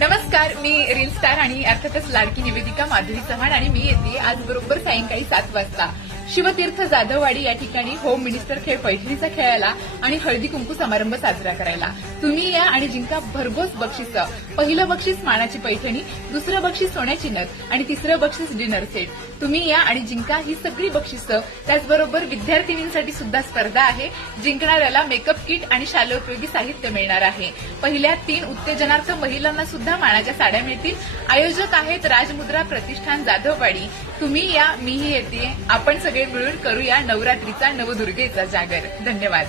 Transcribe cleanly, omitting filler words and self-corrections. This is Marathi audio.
नमस्कार, मी रील स्टार आणि अर्थातच लाडकी निवेदिका माधुरी चव्हाण आणि मी येते आज बरोबर सायंकाळी 7 वाजता शिवतीर्थ जाधववाडी या ठिकाणी होम मिनिस्टर खेळ पैठणीचा खेळायला आणि हळदी कुंकू समारंभ साजरा करायला. तुम्ही या आणि जिंका भरघोस बक्षिसं. पहिलं बक्षीस मानाची पैठणी, दुसरं बक्षीस सोन्याची नथ आणि तिसरं बक्षीस डिनर सेट. तुम्ही या आणि जिंका ही सगळी बक्षिसं. त्याचबरोबर विद्यार्थिनींसाठी सुद्धा स्पर्धा आहे. जिंकणाऱ्याला मेकअप किट आणि शालेयोपयोगी साहित्य मिळणार आहे. पहिल्या 3 उत्तेजनार्थ महिलांना सुद्धा मानाच्या साड्या मिळतील. आयोजक आहेत राजमुद्रा प्रतिष्ठान जाधववाडी. तुम्ही या, मीही येते. आपण सगळे मिळून करूया नवरात्रीचा नवदुर्गेचा जागर. धन्यवाद.